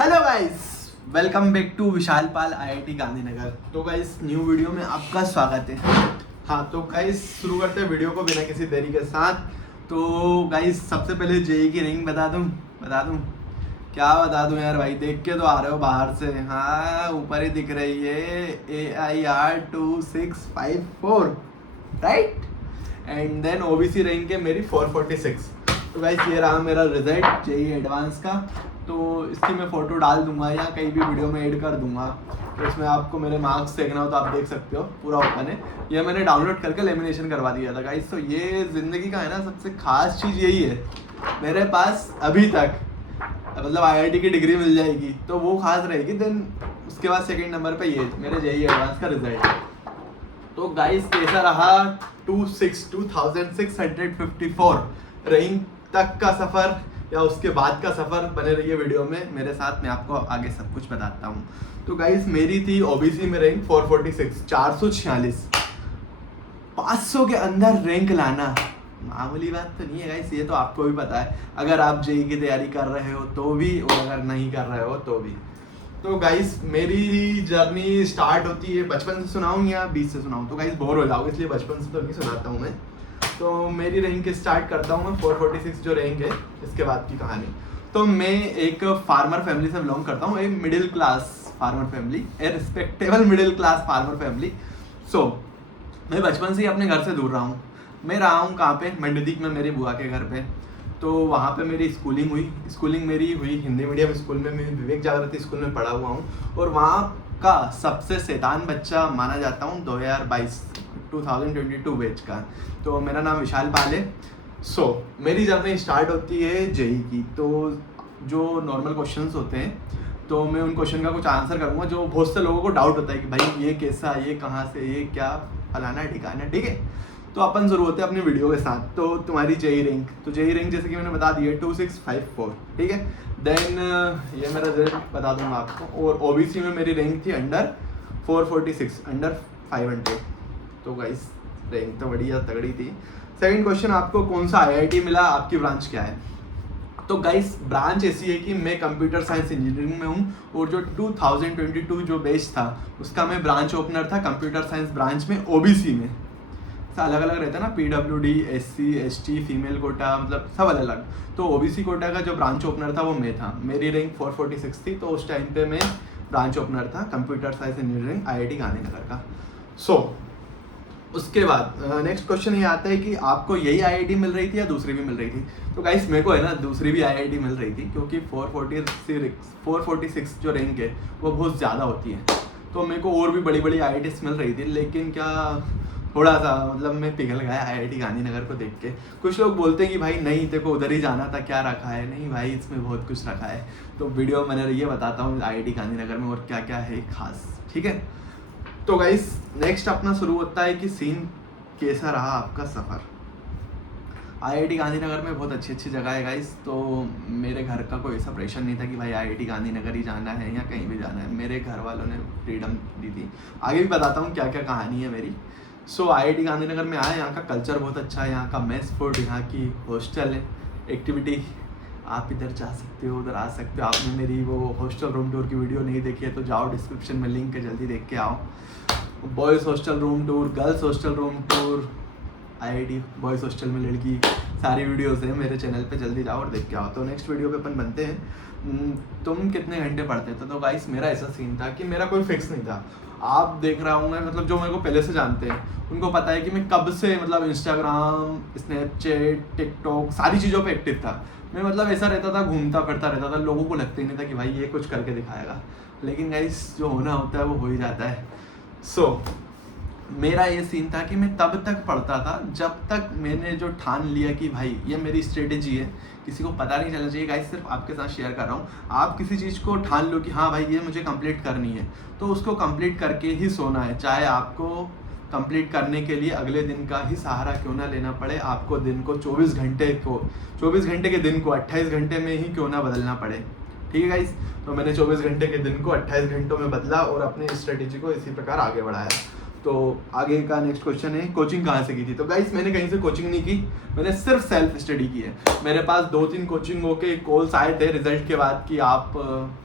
Hello guys, welcome back to Vishal Pal IIT Gandhinagar. तो guys new video में आपका स्वागत है। हाँ तो गाइस शुरू करते हैं वीडियो को बिना किसी देरी के साथ। तो गाइस सबसे पहले जेई की रैंक बता दूं क्या बता दूं यार भाई, देख के तो आ रहे हो बाहर से। हाँ ऊपर ही दिख रही है AIR2654 right. And then OBC rank है मेरी 446। तो गाइस ये रहा मेरा रिजल्ट जेई एडवांस का। तो इसकी मैं फ़ोटो डाल दूंगा या कहीं भी वीडियो में ऐड कर दूंगा। तो इसमें आपको मेरे मार्क्स देखना हो तो आप देख सकते हो, पूरा ओपन है। ये मैंने डाउनलोड करके लेमिनेशन करवा दिया था गाइस। तो ये ज़िंदगी का है ना सबसे खास चीज़ यही है मेरे पास अभी तक, मतलब आईआईटी की डिग्री मिल जाएगी तो वो खास रहेगी। देन उसके बाद सेकंड नंबर पे ये मेरे जेई एडवांस का रिजल्ट। तो गाइस कैसा रहा 2654 रैंक तक का सफ़र या उसके बाद का सफ़र, बने रहिए वीडियो में मेरे साथ, मैं आपको आगे सब कुछ बताता हूँ। तो गाइस मेरी थी ओबीसी में रैंक 446, 446। 500 के अंदर रैंक लाना मामूली बात तो नहीं है गाइस, ये तो आपको भी पता है, अगर आप जेई की तैयारी कर रहे हो तो भी और अगर नहीं कर रहे हो तो भी। तो गाइस मेरी जर्नी स्टार्ट होती है, बचपन से सुनाऊँ या 20 से सुनाऊँ? तो गाइस बोर हो जाओगे इसलिए बचपन से तो नहीं सुनाता हूँ मैं। तो मेरी रैंक स्टार्ट करता हूँ मैं 446 जो रैंक है इसके बाद की कहानी। तो मैं एक फार्मर फैमिली से बिलोंग करता हूँ, एक middle class farmer family, a respectable middle class farmer family. So मैं बचपन से ही अपने घर से दूर रहा हूँ। मैं रहा हूँ कहाँ पे, मंडदीप में मेरी बुआ के घर पे। तो वहाँ पे मेरी स्कूलिंग मेरी हुई हिंदी मीडियम स्कूल में। मैं विवेक जागृति स्कूल में पढ़ा हुआ हूँ और वहाँ का सबसे शैतान बच्चा माना जाता हूँ 2022 बैच का। तो मेरा नाम विशाल पाल है। सो मेरी जर्नी स्टार्ट होती है जेई की। तो जो नॉर्मल क्वेश्चंस होते हैं तो मैं उन क्वेश्चन का कुछ आंसर करूँगा जो बहुत से लोगों को डाउट होता है कि भाई ये कैसा, ये कहाँ से, ये क्या फलाना ठिकाना, ठीक है। तो अपन शुरू होते हैं अपनी वीडियो के साथ। तो तुम्हारी जेई रैंक, तो जेई रैंक जैसे कि मैंने बता दी है 2654, ठीक है। देन ये मेरा रिजल्ट बता दूंगा आपको। और ओबीसी में मेरी रैंक थी अंडर 446, अंडर 500। तो गाइस रैंक तो बढ़िया तगड़ी थी। सेकंड क्वेश्चन, आपको कौन सा आईआईटी मिला, आपकी ब्रांच क्या है? तो गाइस ब्रांच ऐसी है कि मैं कंप्यूटर साइंस इंजीनियरिंग में हूँ और जो 2022 जो बैच था उसका मैं ब्रांच ओपनर था कंप्यूटर साइंस ब्रांच में ओबीसी में। अलग अलग रहता है ना, PWD, SC, ST, female quota, मतलब सब अलग अलग। तो ओबीसी कोटा का जो ब्रांच ओपनर था वो मैं था। मेरी रैंक 446 थी। तो उस टाइम पे मैं ब्रांच ओपनर था computer science engineering IIT Gandhinagar का। सो उसके बाद नेक्स्ट क्वेश्चन ये आता है कि आपको यही आईआईटी मिल रही थी या दूसरी भी मिल रही थी? तो गाइस मेरे को है ना दूसरी भी आईआईटी मिल रही थी, क्योंकि 446 जो रैंक है वो बहुत ज़्यादा होती है। तो मेरे को और भी बड़ी बड़ी आईआईटीज मिल रही थी, लेकिन क्या थोड़ा सा मतलब मैं पिघल गया आईआईटी गांधीनगर को देख के। कुछ लोग बोलते हैं कि भाई नहीं तेरे को उधर ही जाना था, क्या रखा है? नहीं भाई इसमें बहुत कुछ रखा है। तो वीडियो मैंने ये बताता हूँ आईआईटी गांधीनगर में और क्या क्या है खास, ठीक है। तो गाइस नेक्स्ट अपना शुरू होता है कि सीन कैसा रहा आपका सफ़र। आईआईटी गांधीनगर में बहुत अच्छी अच्छी जगह है गाइस। तो मेरे घर का कोई ऐसा प्रेशर नहीं था कि भाई आईआईटी गांधीनगर ही जाना है या कहीं भी जाना है। मेरे घर वालों ने फ्रीडम दी थी। आगे भी बताता हूँ क्या क्या कहानी है मेरी। सो आईआईटी गांधीनगर में आया, यहाँ का कल्चर बहुत अच्छा है, यहाँ का मेस फूड, यहाँ की हॉस्टल है, एक्टिविटी, आप इधर जा सकते हो, उधर आ सकते हो। आपने मेरी वो हॉस्टल रूम टूर की वीडियो नहीं देखी है तो जाओ डिस्क्रिप्शन में लिंक है, जल्दी देख के आओ। Boys hostel room tour, girls hostel room tour, IIT boys hostel में लड़की, सारी वीडियोस हैं मेरे चैनल पे, जल्दी जाओ और देख के आओ। तो नेक्स्ट वीडियो पे अपन बनते हैं। तुम कितने घंटे पढ़ते थे? तो गाइस मेरा ऐसा सीन था कि मेरा कोई फिक्स नहीं था। आप देख रहा हूँ मैं, मतलब जो मेरे को पहले से जानते हैं उनको पता है कि मैं कब से मतलब इंस्टाग्राम, स्नैपचैट, टिकटॉक सारी चीज़ों पे एक्टिव था। मैं मतलब ऐसा रहता था, घूमता फिरता रहता था, लोगों को लगता ही नहीं था कि भाई ये कुछ करके दिखाएगा। लेकिन गाइस जो होना होता है वो हो ही जाता है। सो मेरा ये सीन था कि मैं तब तक पढ़ता था जब तक मैंने जो ठान लिया कि भाई ये मेरी स्ट्रेटेजी है, किसी को पता नहीं चलना चाहिए। गाइस सिर्फ आपके साथ शेयर कर रहा हूँ। आप किसी चीज़ को ठान लो कि हाँ भाई ये मुझे कंप्लीट करनी है, तो उसको कंप्लीट करके ही सोना है। चाहे आपको कंप्लीट करने के लिए अगले दिन का ही सहारा क्यों ना लेना पड़े, आपको दिन को 24 घंटे के दिन को 28 घंटे में ही क्यों ना बदलना पड़े, ठीक है गाइस। तो मैंने 24 घंटे के दिन को 28 घंटों में बदला और अपनी स्ट्रेटेजी को इसी प्रकार आगे बढ़ाया। तो आगे का नेक्स्ट क्वेश्चन है, कोचिंग कहाँ से की थी? तो गाइस मैंने कहीं से कोचिंग नहीं की, मैंने सिर्फ सेल्फ स्टडी की है। मेरे पास 2-3 कोचिंगों के कॉल्स आए थे रिजल्ट के बाद कि आप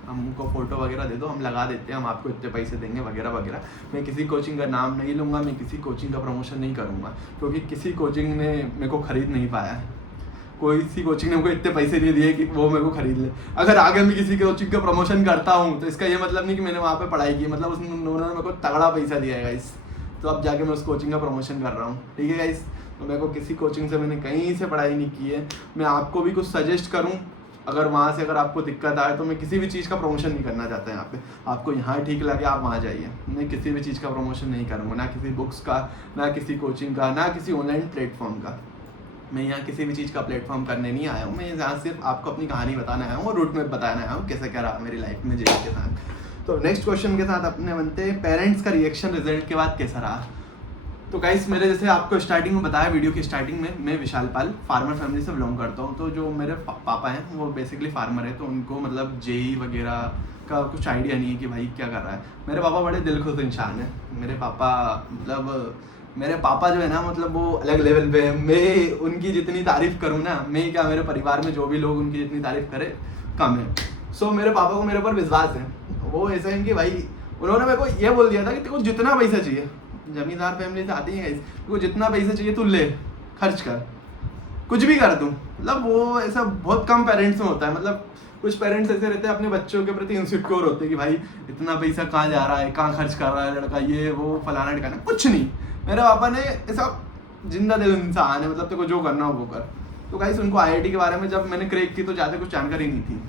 हमको फ़ोटो वगैरह दे दो, हम लगा देते हैं, हम आपको इतने पैसे देंगे वगैरह वगैरह। मैं किसी कोचिंग का नाम नहीं लूँगा, मैं किसी कोचिंग का प्रमोशन नहीं करूँगा, क्योंकि किसी कोचिंग ने मेरे को खरीद नहीं पाया है। कोई सी कोचिंग ने मुझे इतने पैसे नहीं दिए कि वो मेरे को खरीद ले। अगर आगे मैं किसी कोचिंग का प्रमोशन करता हूँ तो इसका ये मतलब नहीं कि मैंने वहाँ पे पढ़ाई की, मतलब उन्होंने मेरे को तगड़ा पैसा दिया है गाइस, तो अब जाके मैं उस कोचिंग का प्रमोशन कर रहा हूँ, ठीक है गाइस। तो मेरे को किसी कोचिंग से मैंने कहीं से पढ़ाई नहीं की है। मैं आपको भी कुछ सजेस्ट करूँ, अगर वहाँ से अगर आपको दिक्कत आए, तो मैं किसी भी चीज़ का प्रमोशन नहीं करना चाहता यहाँ पे। आपको यहाँ ठीक लगे आप वहाँ जाइए, मैं किसी भी चीज़ का प्रमोशन नहीं करूँगा, ना किसी बुक्स का, ना किसी कोचिंग का, ना किसी ऑनलाइन प्लेटफॉर्म का। मैं यहाँ किसी भी चीज़ का प्लेटफॉर्म करने नहीं आया हूँ, मैं यहाँ सिर्फ आपको अपनी कहानी बताने आया हूँ और रूट मैप बताने आया हूँ कैसे क्या रहा मेरी लाइफ में जेई के साथ। तो नेक्स्ट क्वेश्चन के साथ अपने बनते हैं, पेरेंट्स का रिएक्शन रिजल्ट के बाद कैसा रहा? तो गाइस मेरे जैसे आपको स्टार्टिंग में बताया वीडियो की स्टार्टिंग में, मैं विशाल पाल फार्मर फैमिली से बिलोंग करता हूँ। तो जो मेरे पापा हैं वो बेसिकली फार्मर है, तो उनको मतलब जेई वगैरह का कुछ आइडिया नहीं है कि भाई क्या कर रहा है। मेरे पापा बड़े दिलखुश इंसान हैं। मेरे पापा जो है ना, मतलब वो अलग लेवल पे है। मैं उनकी जितनी तारीफ़ करूँ ना, मैं क्या, मेरे परिवार में जो भी लोग उनकी जितनी तारीफ़ करे कम है। सो मेरे पापा को मेरे ऊपर विश्वास है। वो ऐसा है कि भाई उन्होंने मेरे को ये बोल दिया था कि तेरे को जितना पैसा चाहिए, जमींदार फैमिली से आती है, तेरे जितना पैसा चाहिए तू ले, खर्च कर, कुछ भी कर दूँ। मतलब वो ऐसा बहुत कम पेरेंट्स में होता है। मतलब कुछ पेरेंट्स ऐसे रहते हैं अपने बच्चों के प्रति इनसिक्योर होते हैं कि भाई इतना पैसा कहाँ जा रहा है, कहाँ खर्च कर रहा है लड़का, ये वो फलाना ढिकाना। कुछ नहीं, मेरे पापा ने ऐसा जिंदा दिल इंसान है, मतलब तेरे को जो करना हो वो कर। तो गाइस उनको आईआईटी के बारे में जब मैंने क्रैक की तो ज़्यादा कुछ जानकारी नहीं थी,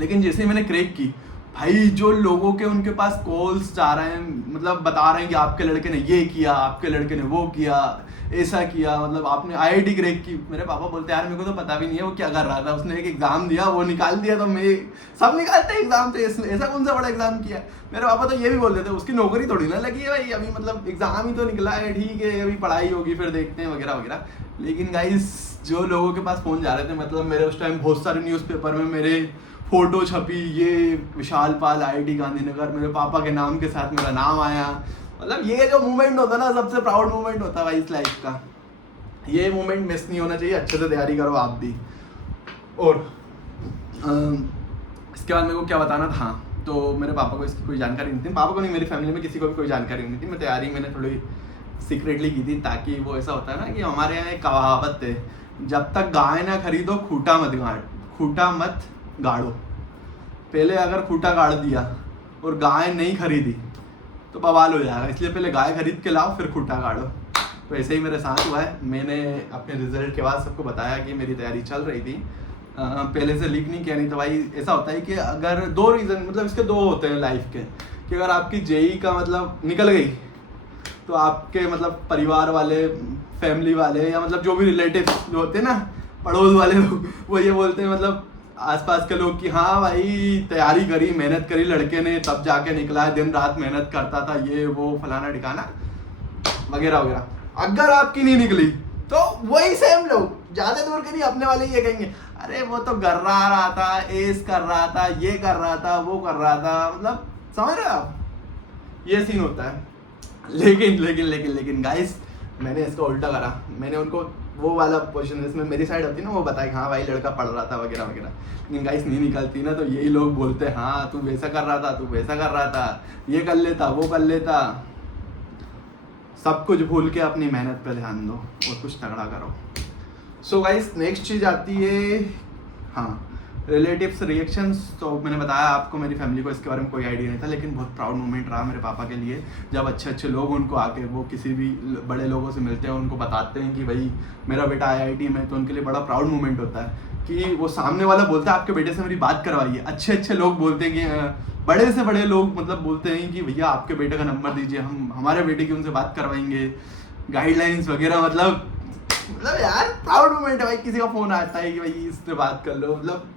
लेकिन जैसे ही मैंने क्रैक की, भाई जो लोगों के उनके पास कॉल्स जा रहे हैं, मतलब बता रहे हैं कि आपके लड़के ने ये किया, आपके लड़के ने वो किया, ऐसा किया, मतलब आपने आईआईटी क्रैक की। मेरे पापा बोलते यार मेरे को तो पता भी नहीं है वो क्या कर रहा था, उसने एक एग्जाम दिया वो निकाल दिया, तो मैं सब निकालते हैं एग्जाम, तो ऐसा कौन सा बड़ा एग्जाम किया। मेरे पापा तो ये भी बोलते थे उसकी नौकरी थोड़ी ना लगी है भाई, अभी मतलब एग्जाम ही तो निकला है, ठीक है अभी पढ़ाई होगी फिर देखते हैं वगैरह वगैरह। लेकिन गाइस जो लोगों के पास फ़ोन जा रहे थे, मतलब मेरे उस टाइम बहुत सारे न्यूज़पेपर में मेरे फोटो छपी, ये विशाल पाल आईआईटी गांधीनगर, मेरे पापा के नाम के साथ मेरा नाम आया। मतलब ये जो मूवमेंट होता है ना, सबसे प्राउड मूवमेंट होता है भाई इस लाइफ का। ये मूवमेंट मिस नहीं होना चाहिए, अच्छे से तैयारी करो आप भी। और इसके बाद मेरे को क्या बताना था, हाँ तो मेरे पापा को इसकी कोई जानकारी नहीं थी, पापा को नहीं मेरी फैमिली में किसी को भी कोई जानकारी नहीं थी। मैं तैयारी मैंने थोड़ी सीक्रेटली की थी, ताकि वो ऐसा होता है ना कि हमारे यहाँ एक कहावत है, जब तक गाय ना खरीदो खूटा मत गाड़ो। पहले अगर खूटा गाड़ दिया और गाय नहीं खरीदी तो बवाल हो जाएगा, इसलिए पहले गाय खरीद के लाओ फिर खूटा गाड़ो। तो ऐसे ही मेरे साथ हुआ है। मैंने अपने रिजल्ट के बाद सबको बताया कि मेरी तैयारी चल रही थी, पहले से लीक नहीं किया। नहीं तो भाई ऐसा होता है कि अगर दो रीज़न, मतलब इसके दो होते हैं लाइफ के, कि अगर आपकी जेई का मतलब निकल गई तो आपके मतलब परिवार वाले, फैमिली वाले, या मतलब जो भी रिलेटिव जो होते हैं ना, पड़ोस वाले लोग, वो ये बोलते हैं, मतलब आसपास के लोग, कि हाँ भाई तैयारी करी, मेहनत करी लड़के ने, तब जाके निकला है, दिन रात मेहनत करता था, ये वो फलाना ठिकाना वगैरह वगैरह। अगर आपकी नहीं निकली तो वही सेम लोग, ज़्यादा दूर के नहीं, अपने वाले ये कहेंगे अरे वो तो गर्रा रहा था, एस कर रहा था, ये कर रहा था, वो कर रहा था। मतलब समझ रहे हो आप, ये सीन होता है। लेकिन लेकिन लेकिन लेकिन गाइस मैंने इसका उल्टा करा। मैंने उनको वो वाला पोजीशन जिसमें मेरी साइड होती है ना, वो बताया कि हाँ भाई लड़का पढ़ रहा था वगैरह वगैरह। लेकिन गाइस नहीं निकलती ना, तो यही लोग बोलते हैं हाँ तू वैसा कर रहा था, तू वैसा कर रहा था, ये कर लेता, वो कर लेता। सब कुछ भूल के अपनी मेहनत पे ध्यान दो और कुछ तगड़ा करो। सो गाइस नेक्स्ट चीज़ आती है, हाँ रिलेटिव्स रिएक्शंस। तो मैंने बताया आपको मेरी फैमिली को इसके बारे में कोई आइडिया नहीं था, लेकिन बहुत प्राउड मोमेंट रहा मेरे पापा के लिए जब अच्छे अच्छे लोग उनको आके, वो किसी भी बड़े लोगों से मिलते हैं, उनको बताते हैं कि भाई मेरा बेटा आईआईटी में। तो उनके लिए बड़ा प्राउड मोमेंट होता है कि वो सामने वाला बोलता है आपके बेटे से मेरी बात करवाइए। अच्छे अच्छे लोग बोलते हैं कि बड़े से बड़े लोग मतलब बोलते हैं कि भैया आपके बेटे का नंबर दीजिए, हम हमारे बेटे की उनसे बात करवाएंगे, गाइडलाइंस वगैरह। मतलब यार प्राउड मोमेंट है भाई, किसी का फ़ोन आता है कि भाई इससे बात कर लो। मतलब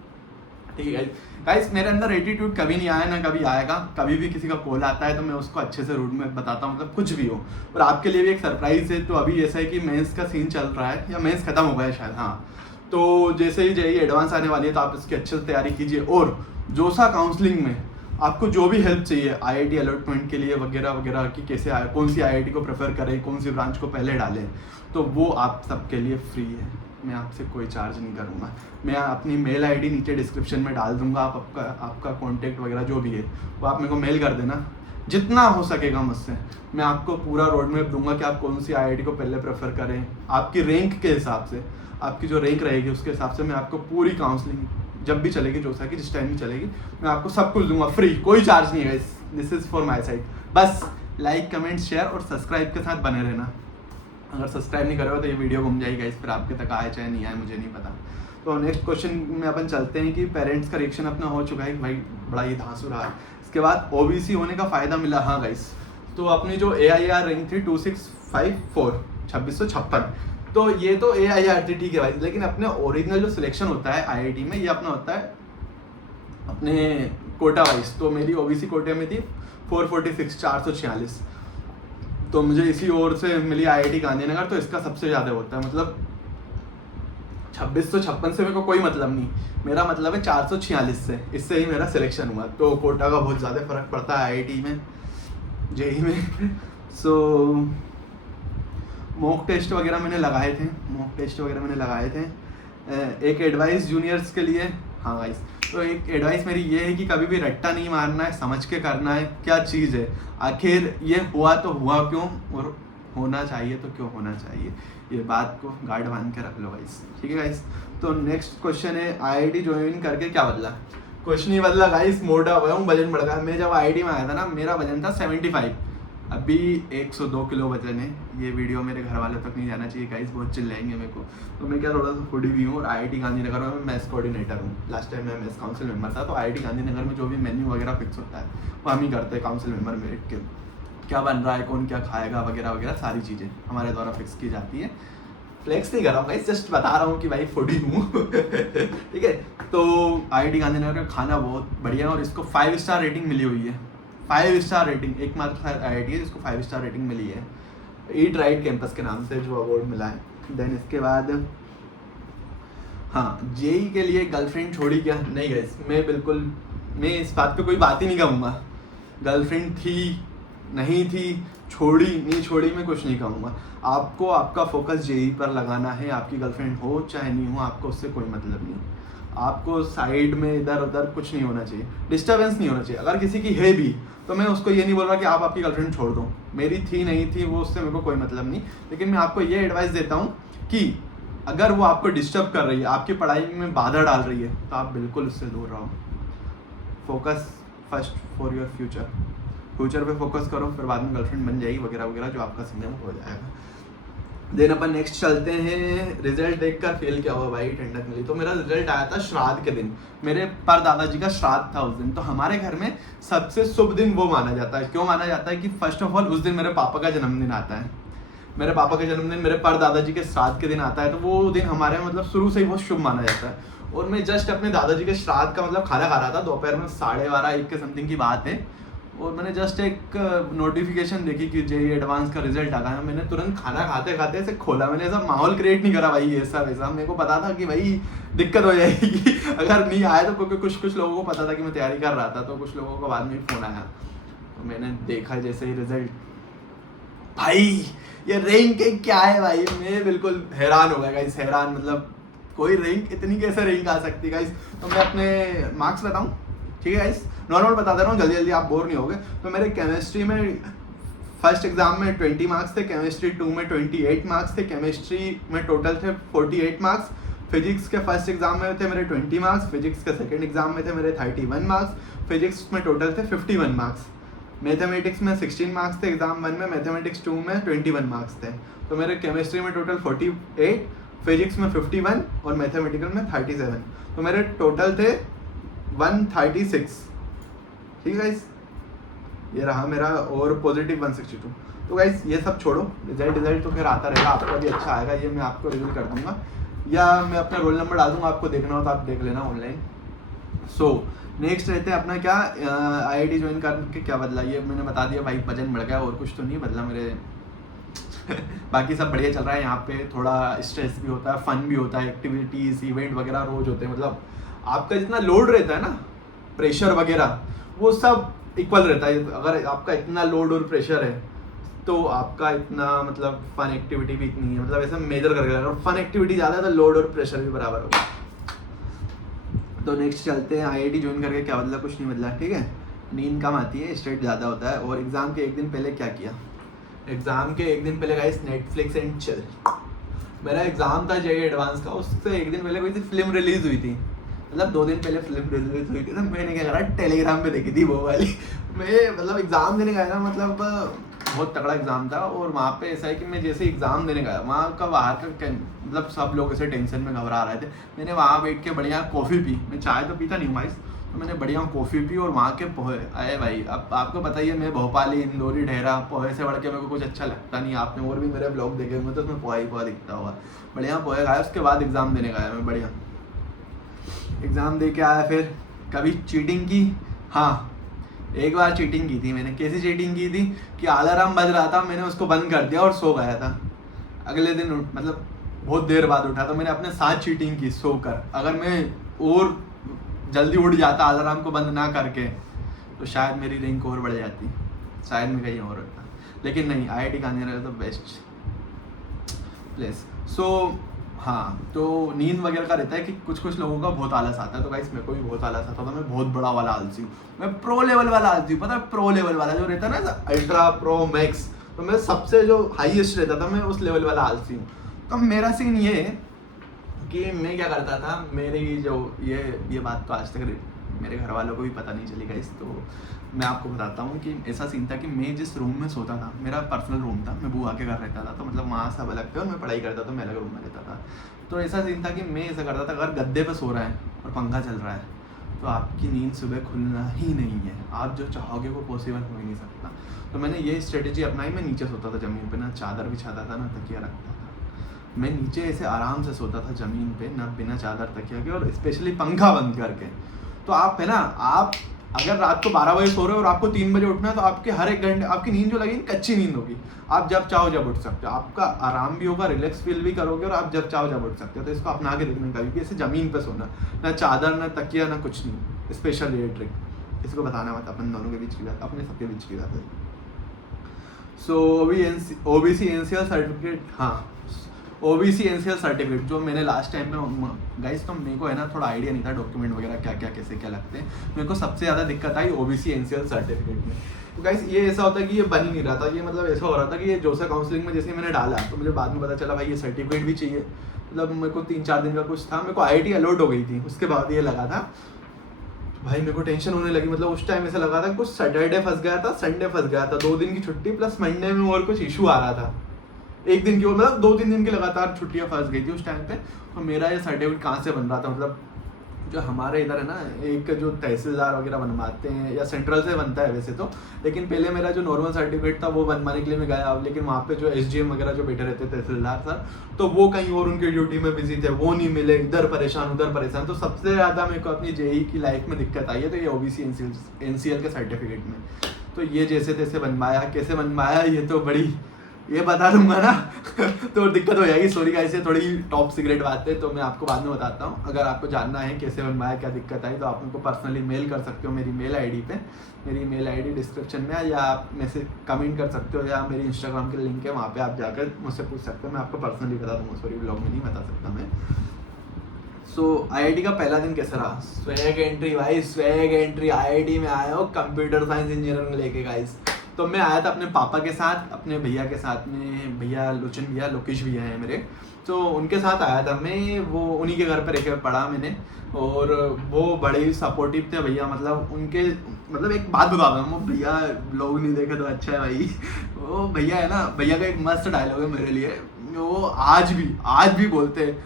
ठीक है गाइस, मेरे अंदर एटीट्यूड कभी नहीं आया ना कभी आएगा। कभी भी किसी का कॉल आता है तो मैं उसको अच्छे से रूट में बताता हूँ, मतलब कुछ भी हो। और आपके लिए भी एक सरप्राइज है। तो अभी ऐसा है कि मेंस का सीन चल रहा है, या मेंस खत्म हो गया है शायद, हाँ। तो जैसे ही जेईई एडवांस आने वाली है तो आप इसकी अच्छे से तैयारी कीजिए। और जोसा काउंसलिंग में आपको जो भी हेल्प चाहिए आईआईटी अलॉटमेंट के लिए वगैरह वगैरह कि कैसे कौन सी आईआईटी को प्रेफर करें, कौन सी ब्रांच को पहले डालें, तो वो आप सबके लिए फ्री है। मैं आपसे कोई चार्ज नहीं करूँगा। मैं अपनी मेल आईडी नीचे डिस्क्रिप्शन में डाल दूँगा, आप आपका कॉन्टैक्ट वगैरह जो भी है वो आप मेरे को मेल कर देना। जितना हो सकेगा मुझसे मैं आपको पूरा रोड मैप दूंगा कि आप कौन सी आईआईटी को पहले प्रेफर करें। आपकी रैंक के हिसाब से, आपकी जो रैंक रहेगी उसके हिसाब से मैं आपको पूरी काउंसलिंग जब भी चलेगी, जोसा की जिस टाइम भी चलेगी, मैं आपको सब कुछ दूंगा फ्री, कोई चार्ज नहीं है। This is for my side. बस लाइक, कमेंट, शेयर और सब्सक्राइब के साथ बने रहना। अगर सब्सक्राइब नहीं करोगे तो ये वीडियो घूम जाएगी गाइस, फिर आपके तक आए चाहे नहीं आए मुझे नहीं पता। तो नेक्स्ट क्वेश्चन में अपन चलते हैं कि पेरेंट्स का रिएक्शन अपना हो चुका है कि भाई बड़ा ये धांसू रहा है। इसके बाद ओबीसी होने का फ़ायदा मिला। हाँ गाइस, तो अपनी जो AIR रैंक थी 2654 2656, तो ये तो AIR थी, ठीक है भाई, लेकिन अपने ओरिजिनल जो सिलेक्शन होता है आईआईटी में ये अपना होता है अपने कोटा वाइज। तो मेरी ओबीसी कोटे में थी 446 446, तो मुझे इसी ओर से मिली आईआईटी गांधीनगर, तो इसका सबसे ज़्यादा होता है। मतलब 2656 से मेरे को कोई मतलब नहीं, मेरा मतलब है 446 से, इससे ही मेरा सिलेक्शन हुआ। तो कोटा का बहुत ज़्यादा फर्क पड़ता है आईआईटी में, जेई में। सो मॉक टेस्ट वगैरह मैंने लगाए थे। एक एडवाइस जूनियर्स के लिए, हाँ गाइस, तो एक एडवाइस मेरी ये है कि कभी भी रट्टा नहीं मारना है, समझ के करना है क्या चीज़ है, आखिर ये हुआ तो हुआ क्यों, और होना चाहिए तो क्यों होना चाहिए, ये बात को गार्ड बांध के रख लो गाइस, ठीक है गाइस। तो नेक्स्ट क्वेश्चन है आईआईटी ज्वाइन करके क्या बदला। कुछ नहीं बदला गाइस, मोटा हुआ हूँ, वजन बढ़ गया। मैं जब आईआईटी में आया था ना, मेरा वजन था 75, अभी 102 किलो वजन है। ये वीडियो मेरे घर वालों तक नहीं जाना चाहिए गाइस, बहुत चिल्लाएंगे मेरे को। तो मैं क्या थोड़ा सा फूडी भी हूँ और आईआईटी गांधीनगर में मैं मैथ्स कोऑर्डिनेटर हूँ। लास्ट टाइम मैं मैथ्स काउंसिल मेंबर था। तो आईआईटी गांधीनगर में जो भी मेन्यू वगैरह फिक्स होता है वो हम ही करते हैं काउंसिल मेंबर में बैठ के। क्या बन रहा है, कौन क्या खाएगा वगैरह वगैरह सारी चीज़ें हमारे द्वारा फिक्स की जाती है। फ्लेक्स नहीं कर रहा हूँ गाइस, जस्ट बता रहा हूँ कि भाई फूडी हूँ ठीक है। तो आईआईटी गांधीनगर का खाना बहुत बढ़िया है और इसको 5 स्टार रेटिंग मिली हुई है। 5 स्टार रेटिंग, एकमात्र आईआईटी है जिसको 5 स्टार रेटिंग मिली है, ईट राइट कैंपस के नाम से जो अवार्ड मिला है। देन इसके बाद हाँ, जेई के लिए गर्लफ्रेंड छोड़ी क्या? नहीं गाइस, मैं इस बात पे कोई बात ही नहीं कहूँगा। गर्लफ्रेंड थी नहीं थी, छोड़ी नहीं छोड़ी, मैं कुछ नहीं कहूँगा। आपको आपका फोकस जेई पर लगाना है। आपकी गर्लफ्रेंड हो चाहे नहीं हो, आपको उससे कोई मतलब नहीं। आपको साइड में इधर उधर कुछ नहीं होना चाहिए, डिस्टर्बेंस नहीं होना चाहिए। अगर किसी की है भी तो मैं उसको ये नहीं बोल रहा कि आप आपकी गर्लफ्रेंड छोड़ दो। मेरी थी नहीं थी वो उससे मेरे को कोई मतलब नहीं, लेकिन मैं आपको ये एडवाइस देता हूँ कि अगर वो आपको डिस्टर्ब कर रही है, आपकी पढ़ाई में बाधा डाल रही है, तो आप बिल्कुल उससे दूर रहो। Focus first for your future पे फोकस करो, फिर बाद में गर्लफ्रेंड बन जाएगी वगैरह वगैरह, जो आपका सीन है वो हो जाएगा। देन अपन नेक्स्ट चलते हैं, रिजल्ट देखकर फेल क्या हुआ भाई, ठंडक मिली। तो मेरा रिजल्ट आया था श्राद्ध के दिन, मेरे पर दादाजी का श्राद्ध था उस दिन। तो हमारे घर में सबसे शुभ दिन वो माना जाता है। क्यों माना जाता है कि फर्स्ट ऑफ ऑल उस दिन मेरे पापा का जन्मदिन आता है। मेरे पापा का जन्मदिन मेरे पर दादाजी के श्राद्ध के दिन आता है, तो वो दिन हमारे मतलब शुरू से ही बहुत शुभ माना जाता है। और मैं जस्ट अपने दादाजी के श्राद्ध का मतलब खाना खा रहा था, दोपहर में 12:30-1 के समथिंग की बात है, और मैंने जस्ट एक नोटिफिकेशन देखी कि जेई एडवांस का रिजल्ट आ गया। मैंने तुरंत खाना खाते खाते ऐसे खोला, मैंने ऐसा माहौल क्रिएट नहीं करा भाई ऐसा वैसा। मेरे को पता था कि भाई दिक्कत हो जाएगी अगर नहीं आया तो, क्योंकि कुछ लोगों को पता था कि मैं तैयारी कर रहा था, तो कुछ लोगों को बाद में फ़ोन आया। तो मैंने देखा जैसे ही रिजल्ट, भाई ये रैंक क्या है भाई, मैं बिल्कुल हैरान हो गया गाइस, हैरान। मतलब कोई रैंक इतनी कैसे रैंक आ सकती है गाइस। तो मैं अपने मार्क्स बताऊं, ठीक है गाइस, नॉर्मल बता दे रहा हूँ, जल्दी जल्दी आप बोर नहीं होगे। तो मेरे केमिस्ट्री में फर्स्ट एग्जाम में 20 मार्क्स थे, केमिस्ट्री 2 में 28 मार्क्स थे, केमिस्ट्री में टोटल थे 48 मार्क्स। फिजिक्स के फर्स्ट एग्जाम में थे मेरे 20 मार्क्स, फिजिक्स के सेकंड एग्जाम में थे मेरे 31 मार्क्स, फिजिक्स में टोटल थे 51 मार्क्स। मैथमेटिक्स में 16 मार्क्स थे एग्जाम 1 में, मैथमेटिक्स 2 में 21 मार्क्स थे। तो मेरे केमिस्ट्री में टोटल 48, फिजिक्स में 51 और मैथमेटिकल में 37। तो मेरे टोटल थे 136, ठीक है गाइस, ये रहा मेरा, और पॉजिटिव 162। तो गाइस ये सब छोड़ो, रिजल्ट तो फिर आता रहेगा, आपका भी अच्छा आएगा, ये मैं आपको रिवील कर दूंगा, या मैं अपना रोल नंबर डाल दूंगा, आपको देखना हो तो आप देख लेना ऑनलाइन। सो नेक्स्ट रहते हैं अपना क्या, आईआईटी ज्वाइन करके क्या बदला, ये मैंने बता दिया भाई, वजन बढ़ गया और कुछ तो नहीं बदला मेरे बाकी सब बढ़िया चल रहा है। यहाँ पे थोड़ा स्ट्रेस भी होता है, फन भी होता है, एक्टिविटीज़ इवेंट वगैरह रोज होते हैं। मतलब आपका जितना लोड रहता है ना, प्रेशर वगैरह, वो सब इक्वल रहता है। अगर आपका इतना लोड और प्रेशर है तो आपका इतना मतलब फन एक्टिविटी भी इतनी है, मतलब ऐसा मेजर करके अगर फन एक्टिविटी ज़्यादा है तो लोड और प्रेशर भी बराबर होगा। तो नेक्स्ट चलते हैं, आईआईटी ज्वाइन करके क्या बदला? कुछ नहीं बदला, ठीक है। नींद कम आती है, स्ट्रेस ज़्यादा होता है। और एग्ज़ाम के एक दिन पहले क्या किया? एग्ज़ाम के एक दिन पहले गाइस नेटफ्लिक्स एंड चिल। मेरा एग्ज़ाम था जेईई एडवांस का, उससे एक दिन पहले कोई सी फिल्म रिलीज़ हुई थी, मतलब 2 दिन पहले फिल्म रिलीज हुई थी। तो मैंने क्या करा, टेलीग्राम पे देखी थी वो वाली। मैं मतलब एग्ज़ाम देने गया था, मतलब बहुत तगड़ा एग्ज़ाम था। और वहाँ पे ऐसा है कि मैं जैसे एग्ज़ाम देने गया, वहाँ का बाहर का मतलब सब लोग ऐसे टेंशन में घबरा रहे थे। मैंने वहाँ बैठ के बढ़िया कॉफ़ी पी, मैं चाय तो पीता नहीं हूँ भाई, तो मैंने बढ़िया कॉफ़ी पी और वहाँ के पोहे आए भाई। अब आपको पता ही है, मैं भोपाली, इंदौरी, ढेरा, पोहे से बढ़ के मेरे को कुछ अच्छा लगता नहीं। आपने और भी मेरे ब्लॉग देखे होंगे तो उसमें पोहा ही पोहा दिखता होगा। बढ़िया पोहे खाया, उसके बाद एग्ज़ाम देने गया मैं। बढ़िया एग्ज़ाम दे के आया। फिर कभी चीटिंग की? हाँ, एक बार चीटिंग की थी मैंने। कैसी चीटिंग की थी कि अलार्म बज रहा था, मैंने उसको बंद कर दिया और सो गया था। अगले दिन मतलब बहुत देर बाद उठा, तो मैंने अपने साथ चीटिंग की सोकर। अगर मैं और जल्दी उठ जाता अलार्म को बंद ना करके तो शायद मेरी रैंक और बढ़ जाती, शायद मैं कहीं और होता। लेकिन नहीं, आईआईटी गांधीनगर तो बेस्ट प्लेस। सो हाँ, तो नींद वगैरह का रहता है कि कुछ कुछ लोगों का बहुत आलस आता है। तो गाइस मेरे को भी बहुत आलस आता था, मैं बहुत बड़ा वाला आलसी हूँ। मैं प्रो लेवल वाला आलसी हूँ, पता है? प्रो लेवल वाला जो रहता है ना, अल्ट्रा प्रो मैक्स, तो मैं सबसे जो हाईएस्ट रहता था, मैं उस लेवल वाला आलसी हूँ। तो मेरा सीन ये है कि मैं क्या करता था, मेरी जो ये बात तो आज तक मेरे घर वालों को भी पता नहीं चली गाइस, तो मैं आपको बताता हूँ कि ऐसा सीन था कि मैं जिस रूम में सोता था, मेरा पर्सनल रूम था, मैं बुआ के घर रहता था, तो मतलब वहाँ सब अलग थे और मैं पढ़ाई करता था, मैं अलग रूम में रहता था। तो ऐसा सीन था कि मैं ऐसा करता था, अगर गद्दे पे सो रहा है और पंखा चल रहा है तो आपकी नींद सुबह खुलना ही नहीं है। आप जो चाहोगे वो पॉसिबल हो ही नहीं सकता। तो मैंने ये स्ट्रेटेजी अपनाई, मैं नीचे सोता था ज़मीन पे, ना चादर बिछाता था ना तकिया रखता था। मैं नीचे ऐसे आराम से सोता था ज़मीन पे, ना बिना चादर तकिया के, और स्पेशली पंखा बंद करके। तो आप है ना, आप अगर रात को 12 बजे सो रहे हो और आपको 3 बजे उठना है, तो आपके हर एक घंटे आपकी नींद जो लगेगी कच्ची नींद होगी। आप जब चाहो जब उठ सकते हो, आपका आराम भी होगा, रिलैक्स फील भी करोगे, और आप जब चाहो जब उठ सकते हो। तो इसको अपना के देखने का भी, ऐसे ज़मीन पे सोना, ना चादर ना तकिया ना कुछ नहीं, स्पेशल ये ट्रिक। इसको बताना मत, अपन दोनों के बीच की बात, अपने सबके बीच की बात है। सो ओबीसी एनसीएल सर्टिफिकेट, हाँ ओबीसी एनसीएल सर्टिफिकेट जो मैंने लास्ट टाइम में गाइस, तो मेरे को है ना थोड़ा आइडिया नहीं था डॉक्यूमेंट वगैरह क्या क्या कैसे क्या लगते हैं। मेरे को सबसे ज़्यादा दिक्कत आई ओबीसी एनसीएल सर्टिफिकेट में। तो गाइस ये ऐसा होता है कि ये बन ही नहीं रहा था, ये मतलब ऐसा हो रहा था कि ये जोसा काउंसलिंग में जैसे मैंने डाला तो मुझे बाद में पता चला भाई ये सर्टिफिकेट भी चाहिए। मतलब मेरे को 3-4 दिन का कुछ था, मेरे को आईआईटी अलॉट हो गई थी, उसके बाद ये लगा था। भाई मेरे को टेंशन होने लगी, मतलब उस टाइम ऐसा लगा था कुछ सैटरडे फंस गया था, संडे फंस गया था, 2 दिन की छुट्टी प्लस मंडे में और कुछ इशू आ रहा था। एक दिन की, मतलब 2-3 दिन की लगातार छुट्टियां फंस गई थी उस टाइम पे। तो मेरा ये सर्टिफिकेट कहाँ से बन रहा था, मतलब जो हमारे इधर है ना, एक जो तहसीलदार वगैरह बनवाते हैं, या सेंट्रल से बनता है वैसे तो, लेकिन पहले मेरा जो नॉर्मल सर्टिफिकेट था वो बनवाने के लिए मैं गया। लेकिन वहाँ पे जो एसडीएम वगैरह जो बैठे रहते तहसीलदार सर, तो वो कहीं और उनकी ड्यूटी में बिजी थे, वो नहीं मिले, इधर परेशान उधर परेशान। तो सबसे ज़्यादा मेरे को अपनी जेईई की लाइफ में दिक्कत आई है तो ये ओबीसी एनसीएल के सर्टिफिकेट में। तो ये जैसे तैसे बनवाया, कैसे बनवाया ये तो बड़ी, ये बता दूंगा ना तो दिक्कत हो जाएगी। सॉरी गाइस, ये थोड़ी टॉप सीक्रेट बात है, तो मैं आपको बाद में बताता हूँ। अगर आपको जानना है कैसे बनवाया, क्या दिक्कत आई, तो आप उनको पर्सनली मेल कर सकते हो मेरी मेल आईडी पे। मेरी मेल आईडी डिस्क्रिप्शन में है, या आप मैसेज कमेंट कर सकते हो, या मेरी इंस्टाग्राम के लिंक है, वहाँ पे आप जाकर मुझसे पूछ सकते हो, मैं आपको पर्सनली बता दूँगा। सॉरी ब्लॉग में नहीं बता सकता मैं। सो आईआईटी का पहला दिन कैसा रहा? स्वैग एंट्री भाई, स्वैग एंट्री। आईआईटी में आया हो कंप्यूटर साइंस इंजीनियरिंग लेके गाइस। तो मैं आया था अपने पापा के साथ, अपने भैया के साथ में, भैया लोचन भैया, लोकेश भैया हैं मेरे, तो उनके साथ आया था मैं। वो उन्हीं के घर पे रह के पढ़ा मैंने, और वो बड़े ही सपोर्टिव थे भैया। मतलब उनके, मतलब एक बात बता रहा हूँ भैया, लोग नहीं देखे तो अच्छा है भाई। वो भैया है ना, भैया का एक मस्त डायलॉग है मेरे लिए, वो आज भी बोलते हैं।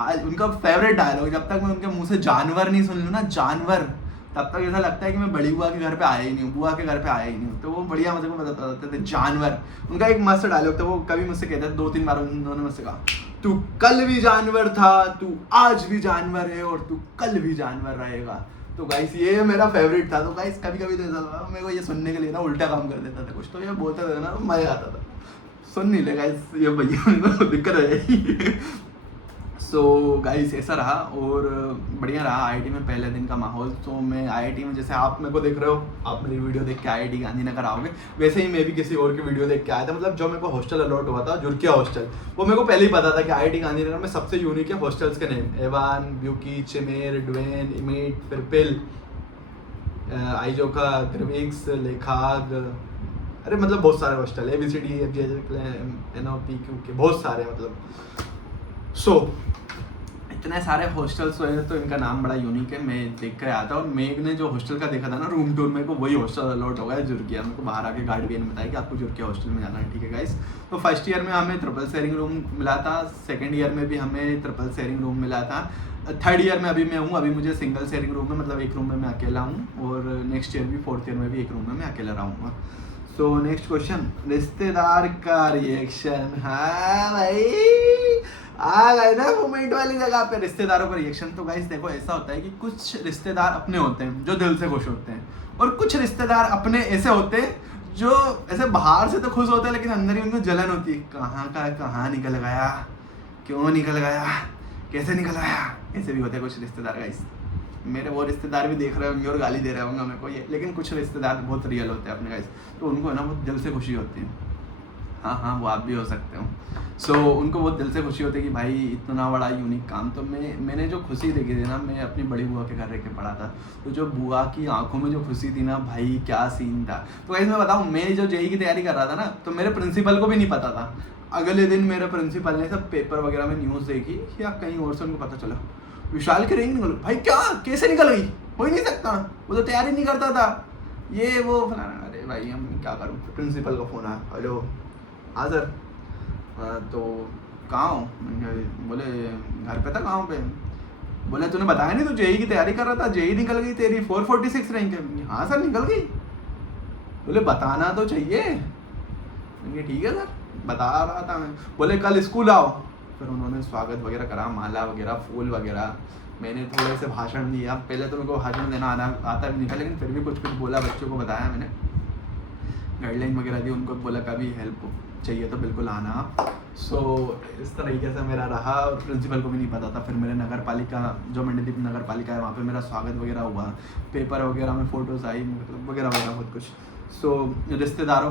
आज उनका फेवरेट डायलॉग, जब तक मैं उनके मुंह से जानवर नहीं सुन लूँ ना, जानवर, तब तक ऐसा लगता है कि मैं बड़ी बुआ के घर पे आया ही नहीं हूँ, बुआ के घर पे आया ही नहीं हूँ। तो वो बढ़िया मुझे बताते थे जानवर। उनका एक मस्त डायलॉग था, वो कभी मुझसे कहते थे, 2-3 बार उन्होंने मुझसे कहा, तू कल भी जानवर था, तू आज भी जानवर है, और तू कल भी जानवर रहेगा। तो गाइस ये मेरा फेवरेट था। तो गाइस कभी कभी तो ऐसा मेरे को ये सुनने के लिए ना उल्टा काम कर देता था कुछ, तो ये बोलते थे ना, मजा आता था। सुन नहीं ले गाइस, ये भैया दिक्कत हो जाएगी। सो गाइस ऐसा रहा और बढ़िया रहा आईआईटी में पहले दिन का माहौल। तो मैं आईआईटी में, जैसे आप मेरे को देख रहे हो, आप मेरी वीडियो देख के आईआईटी गांधीनगर आओगे, वैसे ही मैं भी किसी और की वीडियो देख के आया था। मतलब जो मेरे को हॉस्टल अलॉट हुआ था, जुर्किया हॉस्टल, वो मेरे को पहले ही पता था कि आईआईटी गांधीनगर में सबसे यूनिक है हॉस्टल्स के नेम, एवान, ब्यूकी, चिमेर, ड्वेन, इमेट, पिरपिल, आईजोका, ग्रविक्स, लेखाग, अरे मतलब बहुत सारे हॉस्टल है, ABCD, NOP, क्योंकि बहुत सारे मतलब। सो इतने सारे हॉस्टल्स हुए तो इनका नाम बड़ा यूनिक है। मैं देख कर आया था और मेघ ने जो हॉस्टल का देखा था ना रूम टूर, मेरे को वही हॉस्टल अलॉट हो गया जुर्किया। मेरे को बाहर आके गार्डवियन ने बताया कि आपको जुर्किया हॉस्टल में जाना है, ठीक है गाइस। तो फर्स्ट ईयर में हमें ट्रिपल शेयरिंग रूम मिला था, सेकेंड ईयर में भी हमें ट्रिपल शेयरिंग रूम मिला था, थर्ड ईयर में अभी मैं हूँ, अभी मुझे सिंगल शेयरिंग रूम में, मतलब एक रूम में मैं अकेला हूँ, और नेक्स्ट ईयर भी, फोर्थ ईयर में भी एक रूम में मैं अकेला रहूँगा। सो नेक्स्ट क्वेश्चन, रिश्तेदार का रिएक्शन। हाँ भाई, आ गए ना मोमेंट वाली जगह पे, रिश्तेदारों का रिएक्शन। तो गाइस देखो, ऐसा होता है कि कुछ रिश्तेदार अपने होते हैं जो दिल से खुश होते हैं, और कुछ रिश्तेदार अपने ऐसे होते हैं जो ऐसे बाहर से तो खुश होते हैं लेकिन अंदर ही उनको जलन होती है, कहाँ का कहाँ निकल गया, क्यों निकल गया, कैसे निकल गया। ऐसे भी होते हैं कुछ रिश्तेदार गाइस। मेरे वो रिश्तेदार भी देख रहे होंगे और गाली दे रहे होंगे मेरे को ये, लेकिन कुछ रिश्तेदार बहुत रियल होते हैं अपने गाइस, तो उनको ना बहुत दिल से खुशी होती है। हाँ, वो आप भी हो सकते हो। सो उनको बहुत दिल से खुशी होती है कि भाई इतना बड़ा यूनिक काम। तो मैंने जो खुशी देखी थी ना, मैं अपनी बड़ी बुआ के घर रह के पढ़ा था, तो जो बुआ की आंखों में जो खुशी थी ना भाई, क्या सीन था। तो गाइस मैं बताऊँ, मैं जो जेईई की तैयारी कर रहा था ना, तो मेरे प्रिंसिपल को भी नहीं पता था। अगले दिन मेरे प्रिंसिपल ने सब पेपर वगैरह में न्यूज़ देखी या कहीं और से उनको पता चला, विशाल की रैंक निकल। भाई क्या, कैसे निकल गई, हो ही नहीं सकता, वो तो तैयारी नहीं करता था, ये वो फलाना। अरे भाई हम क्या करूँ, प्रिंसिपल का फ़ोन आया, हेलो हाँ सर, तो कहाँ हो? बोले घर पे था। कहाँ पे? बोले तूने बताया नहीं, तू जेईई की तैयारी कर रहा था, जेईई निकल गई तेरी, 446 रैंक है। हाँ सर निकल गई। बोले बताना तो चाहिए। ठीक है सर, बता रहा था मैं। बोले कल स्कूल आओ। फिर उन्होंने स्वागत वगैरह करा, माला वगैरह, फूल वगैरह, मैंने थोड़े से भाषण दिया। पहले तो मेरे को भाषण देना आता भी नहीं था, लेकिन फिर भी कुछ बोला, बच्चों को बताया मैंने, गाइडलाइन वगैरह दी उनको, बोला कभी हेल्प चाहिए तो बिल्कुल आना। सो इस तरीके से मेरा रहा, और प्रिंसिपल को भी नहीं पता था। फिर मेरे नगर पालिका, जो मंडीदीप नगर पालिका है, वहाँ पे मेरा स्वागत वगैरह हुआ, पेपर वगैरह में फ़ोटोज़ आई, मतलब वगैरह वगैरह बहुत कुछ। सो रिश्तेदारों,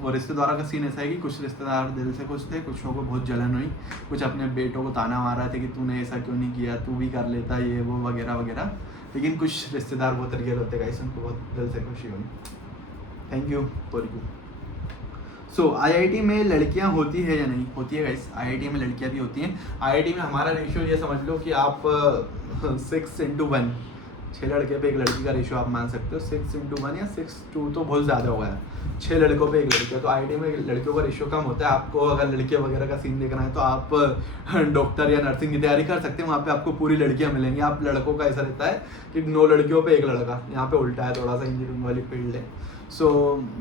वो रिश्तेदारों का सीन ऐसा है कि कुछ रिश्तेदार दिल से खुश थे, कुछ लोगों को बहुत जलन हुई, कुछ अपने बेटों को ताना मार रहे थे कि तूने ऐसा क्यों नहीं किया, तू भी कर लेता, ये वो वगैरह वगैरह। लेकिन कुछ रिश्तेदार बहुत रियल होते गाइस, उनको बहुत दिल से खुशी हुई। Thank you for you. So IIT में लड़कियां होती है या नहीं? होती है गाइस, आईआईटी में लड़कियां भी होती हैं। आईआईटी में हमारा रेशियो ये समझ लो कि आप 6:1, 6 लड़के पे एक लड़की का रेशियो आप मान सकते हो। 6:1 या 6:2 तो बहुत ज़्यादा हुआ है, 6 लड़कों पे एक लड़की। तो आईआईटी में लड़कियों का रेशियो कम होता है। आपको अगर लड़कियां वगैरह का सीन देखना है तो आप डॉक्टर या नर्सिंग की तैयारी कर सकते हैं, वहाँ पे आपको पूरी लड़कियां मिलेंगी। आप लड़कों का ऐसा रहता है कि 9 लड़कियों पे एक लड़का, यहाँ पे उल्टा है, थोड़ा सा इंजीनियरिंग वाली फील्ड है। सो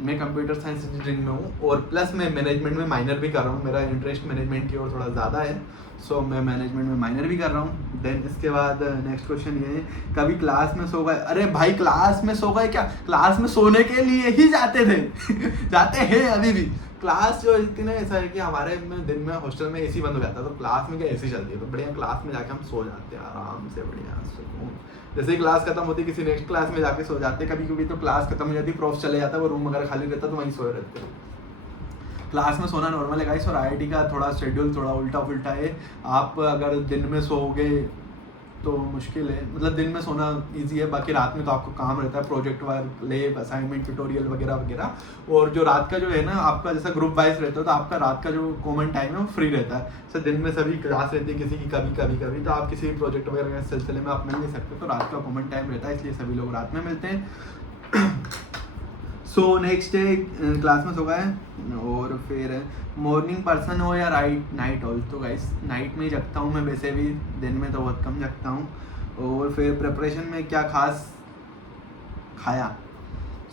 मैं कंप्यूटर साइंस इंजीनियरिंग में हूँ, और प्लस मैं मैनेजमेंट में माइनर भी कर रहा हूँ। मेरा इंटरेस्ट मैनेजमेंट की ओर थोड़ा ज़्यादा है, सो मैं मैनेजमेंट में माइनर भी कर रहा हूँ। देन इसके बाद नेक्स्ट क्वेश्चन ये है, कभी क्लास में सो गए? अरे भाई क्लास में सो गए क्या, क्लास में सोने के लिए ही जाते थे जाते हैं अभी भी। क्लास जो इतनी ना, ऐसा है कि हमारे में दिन में हॉस्टल में एसी बंद हो जाता है, तो क्लास में क्या एसी चलती है, तो बढ़िया क्लास में जाके हम सो जाते हैं आराम से, बढ़िया सुकून। जैसे ही क्लास खत्म होती, किसी नेक्स्ट क्लास में जाके सो जाते। कभी कभी तो क्लास खत्म हो जाती, प्रोफ चले जाता, वो रूम अगर खाली रहता तो वहीं सोए रहते। क्लास में सोना नॉर्मल है गाइस, और आईआईटी का थोड़ा शेड्यूल थोड़ा उल्टा पुल्टा है। आप अगर दिन में सोओगे तो मुश्किल है, मतलब दिन में सोना इजी है, बाकी रात में तो आपको काम रहता है, project work, lab assignment, tutorial वगैरह वगैरह। और जो रात का जो है ना आपका, जैसा ग्रुप वाइज रहता है, तो आपका रात का जो कॉमन टाइम है वो फ्री रहता है। जैसे दिन में सभी क्लास रहती है, किसी की कभी, तो आप किसी भी प्रोजेक्ट वगैरह के सिलसिले में आप मिल नहीं सकते, तो रात का कॉमन टाइम रहता है, इसलिए सभी लोग रात में मिलते हैं। सो नेक्स्ट डे क्लास में सो गए, और फिर मॉर्निंग पर्सन हो या नाइट ऑल? तो गाइस नाइट में ही जगता हूँ मैं वैसे भी, दिन में तो बहुत कम जगता हूँ। और फिर प्रिपरेशन में क्या खास खाया?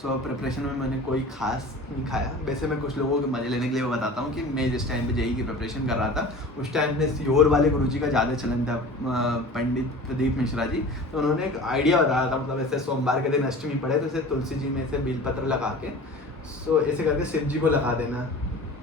सो प्रिपरेशन में मैंने कोई खास नहीं खाया। वैसे मैं कुछ लोगों के मजे लेने के लिए बताता हूँ कि मैं जिस टाइम पे जेईई की प्रिपरेशन कर रहा था, उस टाइम में सीहोर वाले गुरुजी का ज़्यादा चलन था, पंडित प्रदीप मिश्रा जी। तो उन्होंने एक आइडिया बताया था, मतलब ऐसे सोमवार के दिन अष्टमी पड़े तो ऐसे तुलसी जी में ऐसे बेलपत्र लगा के, सो ऐसे करके शिव जी को लगा देना,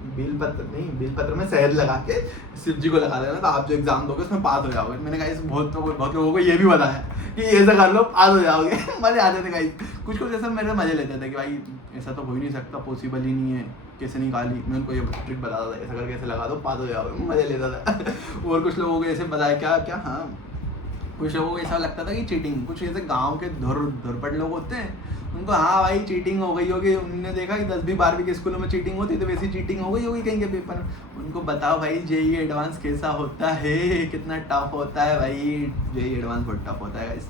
बेलपत्र में शहद लगा के शिव जी को लगा देना, तो आप जो एग्जाम दोगे उसमें पास हो जाओगे। मैंने कहा इस बहुत लोगों को ये भी पता है कि ऐसा कर लो पास हो जाओगे। मजे आते थे गाइस, कुछ ऐसा मेरे मजे लेते थे कि भाई ऐसा तो हो ही नहीं सकता, पॉसिबल ही नहीं है, कैसे निकाली। मैं उनको ये ट्रिक बताता था, ऐसा करके ऐसे लगा दो पास हो जाओगे, मजे लेता था। और कुछ लोगों को ऐसे बताया क्या हाँ, कुछ लोगों को ऐसा लगता था कि चीटिंग, कुछ ऐसे गांव के धुरपट लोग होते हैं उनको हाँ भाई चीटिंग हो गई होगी, उनने देखा कि 10वीं 12वीं के स्कूलों में चीटिंग होती तो वैसी चीटिंग हो गई होगी कहीं के पेपर में। उनको बताओ भाई जेईई एडवांस कैसा होता है, कितना टफ होता है भाई, जेईई एडवांस बहुत टफ होता है गाइस।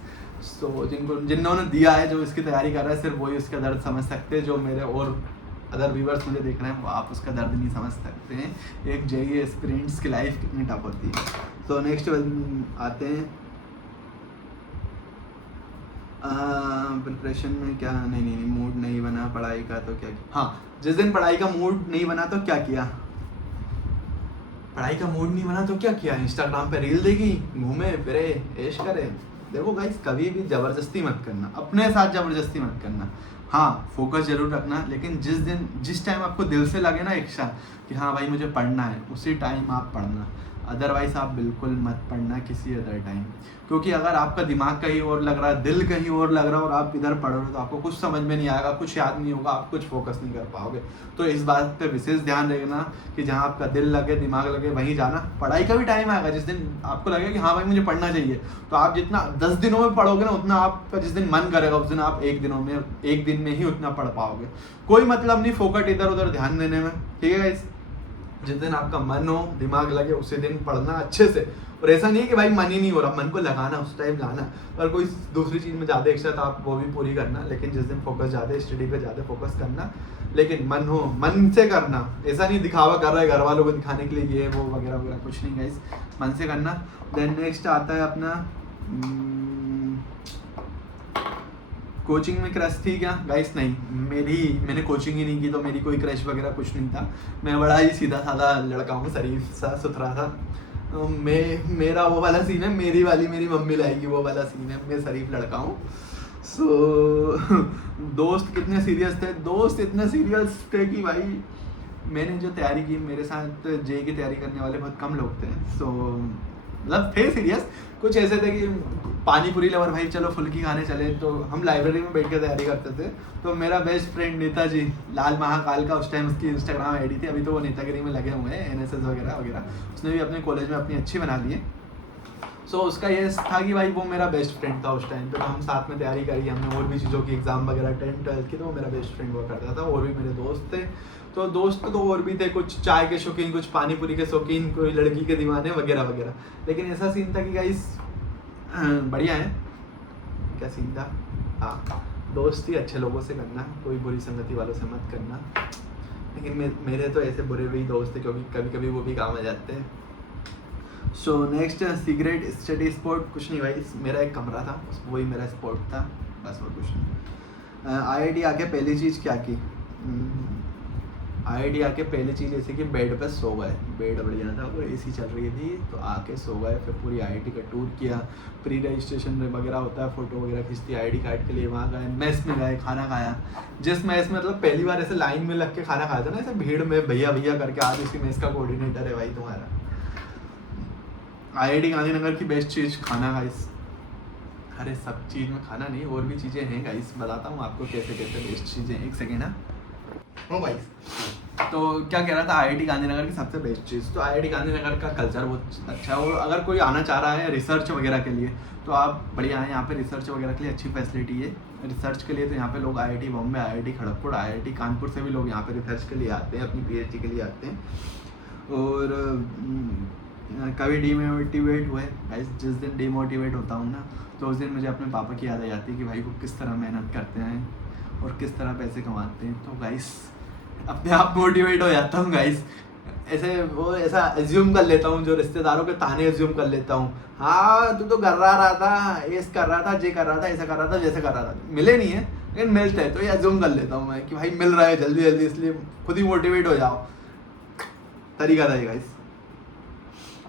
तो जिन्होंने दिया है, जो इसकी तैयारी कर रहा है, सिर्फ वही उसका दर्द समझ सकते हैं। जो मेरे और अदर व्यूवर्स मुझे देख रहे हैं वो आप उसका दर्द नहीं समझ सकते हैं, एक जेईई एस्पिरेंट्स की लाइफ कितनी टफ होती है। तो नेक्स्ट आते हैं प्रिपरेशन में क्या, नहीं मूड नहीं बना पढ़ाई का तो क्या किया। हाँ, जिस दिन पढ़ाई का मूड नहीं बना तो क्या किया, पढ़ाई का मूड नहीं बना तो क्या किया, इंस्टाग्राम पे रील देखी, घूमे फिरे, ऐश करे। देखो गाइस, कभी भी जबरदस्ती मत करना, अपने साथ जबरदस्ती मत करना। हाँ, फोकस जरूर रखना, लेकिन जिस टाइम आपको दिल से लगे ना इच्छा कि हाँ भाई मुझे पढ़ना है, उसी टाइम आप पढ़ना। अदरवाइज आप बिल्कुल मत पढ़ना किसी अदर टाइम, क्योंकि अगर आपका दिमाग कहीं और लग रहा है, दिल कहीं और लग रहा है और आप इधर पढ़ रहे हो तो आपको कुछ समझ में नहीं आएगा, कुछ याद नहीं होगा, आप कुछ फोकस नहीं कर पाओगे। तो इस बात पे विशेष ध्यान रखना कि जहाँ आपका दिल लगे, दिमाग लगे, वहीं जाना। पढ़ाई का भी टाइम आएगा जिस दिन आपको लगेगा कि हाँ भाई मुझे पढ़ना चाहिए, तो आप जितना 10 दिनों में पढ़ोगे ना, उतना आपका जिस दिन मन करेगा उस दिन आप एक दिन में ही उतना पढ़ पाओगे। कोई मतलब नहीं फोकट इधर उधर ध्यान देने में, ठीक है गाइस। जिस दिन आपका मन हो, दिमाग लगे, उसी दिन पढ़ना अच्छे से। और ऐसा नहीं है कि भाई मन ही नहीं हो रहा, मन को लगाना, उस टाइम लाना। और कोई दूसरी चीज़ में ज़्यादा इच्छा तो आप वो भी पूरी करना, लेकिन जिस दिन फोकस ज़्यादा, स्टडी पे ज़्यादा फोकस करना, लेकिन मन हो, मन से करना। ऐसा नहीं दिखावा कर रहा है घर वालों को दिखाने के लिए ये वो वगैरह वगैरह, कुछ नहीं गाइस, मन से करना। देन नेक्स्ट आता है अपना कोचिंग में क्रश थी क्या गाइस? नहीं, मैंने कोचिंग ही नहीं की, तो मेरी कोई क्रश वगैरह कुछ नहीं था। मैं बड़ा ही सीधा साधा लड़का हूँ, शरीफ सा सुथरा था। मेरा वो वाला सीन है, मेरी मम्मी लाएगी वो वाला सीन है, मैं शरीफ लड़का हूँ। दोस्त कितने सीरियस थे? दोस्त इतने सीरियस थे कि भाई मैंने जो तैयारी की, मेरे साथ जेईई की तैयारी करने वाले बहुत कम लोग थे। मतलब थे सीरियस, कुछ ऐसे थे कि पानी पूरी लवर भाई चलो फुल्की खाने चले, तो हम लाइब्रेरी में बैठ के तैयारी करते थे। तो मेरा बेस्ट फ्रेंड नेताजी लाल महाकाल का, उस टाइम उसकी इंस्टाग्राम आईडी थी, अभी तो वो नेतागिरी में लगे हुए हैं, एनएसएस वगैरह वगैरह, उसने भी अपने कॉलेज में अपनी अच्छी बना ली है। सो उसका ये था कि भाई वो मेरा बेस्ट फ्रेंड था उस टाइम पे, तो हम साथ में तैयारी करी हमने, और भी चीज़ों की एग्ज़ाम वगैरह 10th 12th की, तो वो मेरा बेस्ट फ्रेंड हुआ करता था। और भी मेरे दोस्त थे, तो दोस्त तो और भी थे, कुछ चाय के शौकीन, कुछ पानी पूरी के शौकीन, कोई लड़की के दीवाने वगैरह वगैरह। लेकिन ऐसा सीन था कि गाइस बढ़िया है, क्या सीन था, हाँ, दोस्ती अच्छे लोगों से करना, कोई बुरी संगति वालों से मत करना। लेकिन मेरे तो ऐसे बुरे भी दोस्त थे, क्योंकि कभी कभी वो भी काम आ जाते हैं। So next, secret study spot? कुछ नहीं भाई, मेरा एक कमरा था, वही मेरा स्पॉट था, बस और कुछ नहीं। आईआईटी आके पहली चीज़ क्या की? आईआईटी आके पहली चीज़ ऐसे कि बेड पे सो गए, बेड बढ़िया था और एसी चल रही थी, तो आके सो गए। फिर पूरी आईआईटी का टूर किया, प्री रजिस्ट्रेशन वगैरह होता है, फ़ोटो वगैरह खींचती आईडी कार्ड के लिए, वहाँ गए, मेस में गए, खाना खाया। जिस मेस में मतलब पहली बार ऐसे लाइन में लग के खाना खाया था ना, ऐसे भीड़ में भैया भैया करके, आज उसी मेस का कोऑर्डिनेटर है भाई तुम्हारा। आईआईटी गांधीनगर की बेस्ट चीज़ खाना गाइस। अरे सब चीज़ में खाना नहीं, और भी चीज़ें हैं गाइस, बताता हूँ आपको कैसे कैसे बेस्ट चीज़ें। एक सेकेंड है हो भाई। तो क्या कह रहा था, आईआईटी गांधीनगर की सबसे बेस्ट चीज़, तो आईआईटी गांधीनगर का कल्चर बहुत अच्छा है। और अगर कोई आना चाह रहा है रिसर्च वगैरह के लिए तो आप बढ़िया हैं, यहाँ पे रिसर्च वगैरह के लिए अच्छी फैसिलिटी है। रिसर्च के लिए तो यहाँ पे लोग IIT Bombay, IIT Kharagpur, IIT Kanpur से भी लोग यहाँ पे रिसर्च के लिए आते हैं, अपनी पीएचडी के लिए आते हैं। और कभी डीमोटिवेट हुए गाइस, जिस दिन डीमोटिवेट होता हूँ ना, तो उस दिन मुझे अपने पापा की याद आ जाती है कि भाई वो किस तरह मेहनत करते हैं और किस तरह पैसे कमाते हैं। तो गाइस अपने आप मोटिवेट हो जाता हूँ गाइस, ऐसा एज्यूम कर लेता हूँ, जो रिश्तेदारों के ताने एज्यूम कर लेता हूँ। हाँ तू तो कर रहा था, ऐस कर रहा था, जे कर रहा था, ऐसा कर रहा था, जैसे कर रहा था। मिले नहीं है लेकिन मिलते हैं, तो ये एज्यूम कर लेता हूँ मैं कि भाई मिल रहा है जल्दी जल्दी, इसलिए खुद ही मोटिवेट हो जाओ। तरीका था ये गाइस।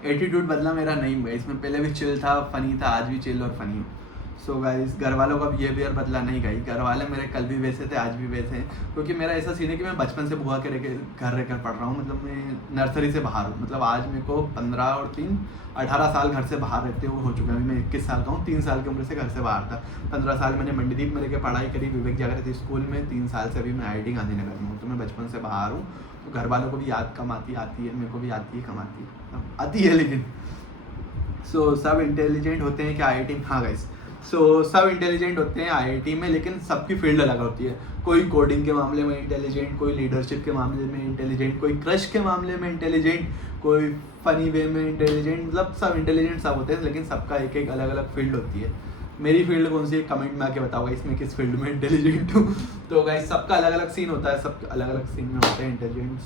एटीट्यूड बदला मेरा नहीं गाइस, मैं पहले भी चिल था, फनी था, आज भी चिल और फनी हूँ। सो गाइस घर वालों का बिहेवियर बदला नहीं गई, घर वाले मेरे कल भी वैसे थे आज भी वैसे हैं, क्योंकि मेरा ऐसा सीन है कि मैं बचपन से बुआ के घर रहकर पढ़ रहा हूँ, मतलब मैं नर्सरी से बाहर हूँ, मतलब आज मेरे को 15 और 3 18 साल घर से बाहर रहते हुए हो चुका है। अभी मैं 21 साल का हूँ, 3 साल की उम्र से घर से बाहर था। 15 साल मैंने मंडीदीप में रहकर पढ़ाई करी, विवेक जागृति स्कूल में। 3 साल से अभी मैं IIT गांधीनगर में हूँ, तो मैं बचपन से बाहर हूँ। तो घर वालों को भी याद कम आती है, मेरे को भी आती है लेकिन सब इंटेलिजेंट होते हैं कि IIT, हाँ गाइस, सब इंटेलिजेंट होते हैं IIT में, लेकिन सबकी फील्ड अलग होती है। कोई कोडिंग के मामले में इंटेलिजेंट, कोई लीडरशिप के मामले में इंटेलिजेंट, कोई क्रश के मामले में इंटेलिजेंट, कोई फनी वे में इंटेलिजेंट, मतलब सब इंटेलिजेंट सब होते हैं, लेकिन सबका एक एक अलग अलग फील्ड होती है। मेरी फील्ड कौन सी है कमेंट में आके बताओ गाइस, मैं किस फील्ड में इंटेलिजेंट हूँ। तो गाइस सबका अलग अलग सीन होता है, सब अलग अलग सीन में होते हैं इंटेलिजेंट।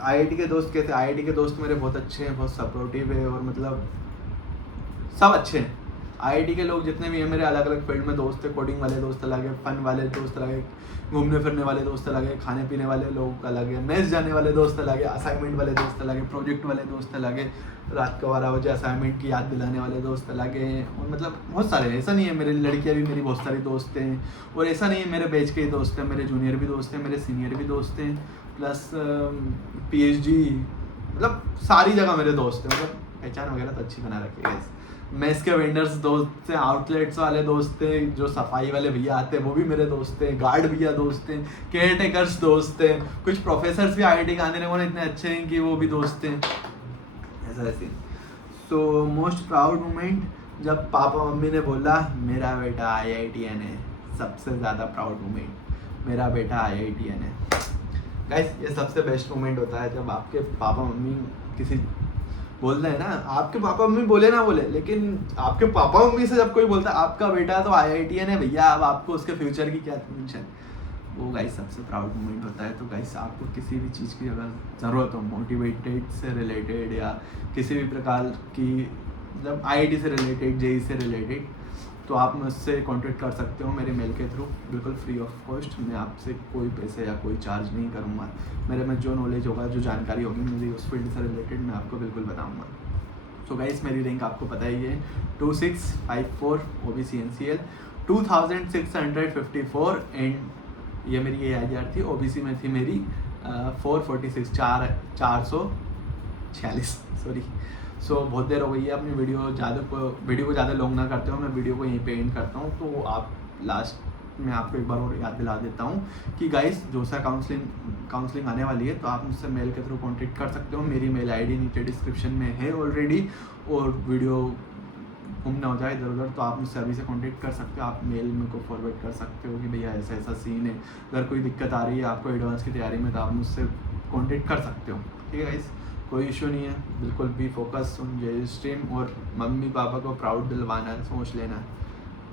IIT के दोस्त कैसे, IIT के दोस्त मेरे बहुत अच्छे हैं, बहुत सपोर्टिव है, और मतलब सब अच्छे हैं। IIT के लोग जितने भी हैं मेरे अलग अलग फील्ड में दोस्त हैं। कोडिंग वाले दोस्त अलग है, फन वाले दोस्त अलग है, घूमने फिरने वाले दोस्त अलग है, खाने पीने वाले लोग अलग है, मेस जाने वाले दोस्त अलग है, असाइनमेंट वाले दोस्त अलग है, प्रोजेक्ट वाले दोस्त अलग है, रात को 12 बजे असाइनमेंट की याद दिलाने वाले दोस्त अलग हैं, और मतलब बहुत सारे हैं। ऐसा नहीं है, मेरी लड़कियाँ भी मेरी बहुत सारी दोस्त हैं, और ऐसा नहीं है मेरे बैच के ही दोस्त हैं, मेरे जूनियर भी दोस्त हैं, मेरे सीनियर भी दोस्त हैं, प्लस PhD, मतलब सारी जगह मेरे दोस्त हैं। मतलब पहचान वगैरह तो अच्छी बना रखी है। मेस के वेंडर्स दोस्त हैं, आउटलेट्स वाले दोस्त हैं, जो सफाई वाले भैया आते हैं वो भी मेरे दोस्त हैं, गार्ड भैया दोस्त हैं, केयर टेकर्स दोस्त हैं, कुछ प्रोफेसर्स भी IIT गांधीनगर में इतने अच्छे हैं कि वो भी दोस्त हैं, ऐसा ऐसे। तो मोस्ट प्राउड मोमेंट जब पापा मम्मी ने बोला मेरा बेटा IITian है, सबसे ज़्यादा प्राउड मोमेंट मेरा बेटा IITian है। गाइस ये सबसे बेस्ट मोमेंट होता है जब आपके पापा मम्मी किसी बोल रहे हैं ना, आपके पापा मम्मी बोले ना बोले, लेकिन आपके पापा मम्मी से जब कोई बोलता है आपका बेटा तो IITian है भैया, अब आपको उसके फ्यूचर की क्या टेंशन, वो गाइस सबसे प्राउड मोमेंट होता है। तो गाइस आपको किसी भी चीज़ की अगर ज़रूरत हो, मोटिवेटेड से रिलेटेड या किसी भी प्रकार की, मतलब IIT से रिलेटेड, JEE से रिलेटेड, तो आप मुझसे कांटेक्ट कर सकते हो मेरे मेल के थ्रू, बिल्कुल फ्री ऑफ कॉस्ट। मैं आपसे कोई पैसे या कोई चार्ज नहीं करूँगा। मेरे में जो नॉलेज होगा, जो जानकारी होगी मेरी उस फील्ड से रिलेटेड, मैं आपको बिल्कुल बताऊँगा। तो गाइस मेरी रैंक आपको पता ही है 2654 OBC NCL 2654, एंड ये मेरी AIR थी। OBC में थी मेरी 446 446 सॉरी। सो बहुत देर हो गई है, अपनी वीडियो को ज़्यादा लॉन्ग ना करते हो, मैं वीडियो को यहीं पे एंड करता हूँ। तो आप लास्ट में आपको एक बार और याद दिला देता हूँ कि गाइस जोसा काउंसलिंग आने वाली है, तो आप मुझसे मेल के थ्रू कांटेक्ट कर सकते हो। मेरी मेल ID नीचे डिस्क्रिप्शन में है ऑलरेडी, और वीडियो गुम ना हो जाए इधर उधर तो आप मुझसे अभी से कांटेक्ट कर सकते हो। आप मेल मेरे को फॉरवर्ड कर सकते हो कि भैया ऐसा ऐसा सीन है, अगर कोई दिक्कत आ रही है आपको एडवांस की तैयारी में, तो आप मुझसे कांटेक्ट कर सकते हो। ठीक है गाइस, कोई इशू नहीं है, बिल्कुल भी फोकस ऑन JEE स्ट्रीम, और मम्मी पापा को प्राउड दिलवाना है, सोच लेना है,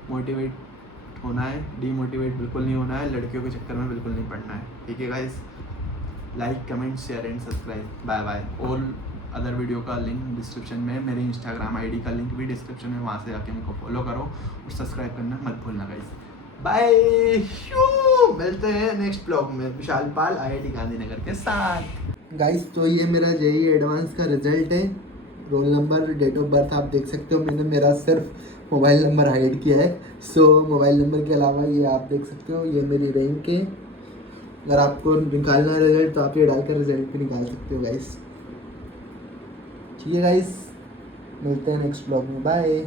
मोटिवेट होना है, डीमोटिवेट बिल्कुल नहीं होना है, लड़कियों के चक्कर में बिल्कुल नहीं पड़ना है। ठीक है guys, like comment share and subscribe, bye bye. All other video का लिंक डिस्क्रिप्शन में, मेरे इंस्टाग्राम ID का लिंक भी डिस्क्रिप्शन में, वहाँ से जाके मेरे को फॉलो करो और सब्सक्राइब करना मत भूलना गाइस। बाय, मिलते हैं नेक्स्ट ब्लॉग में विशाल पाल IIT गांधीनगर के साथ। गाइस तो ये मेरा JEE एडवांस का रिजल्ट है, roll number, date of birth आप देख सकते हो। मैंने मेरा सिर्फ मोबाइल नंबर हाइड किया है, सो मोबाइल नंबर के अलावा ये आप देख सकते हो, ये मेरी रैंक है। अगर आपको निकालना है रिजल्ट तो आप ये डालकर रिजल्ट भी निकाल सकते हो गाइस। ठीक है गाइस, मिलते हैं नेक्स्ट ब्लॉग में, बाय।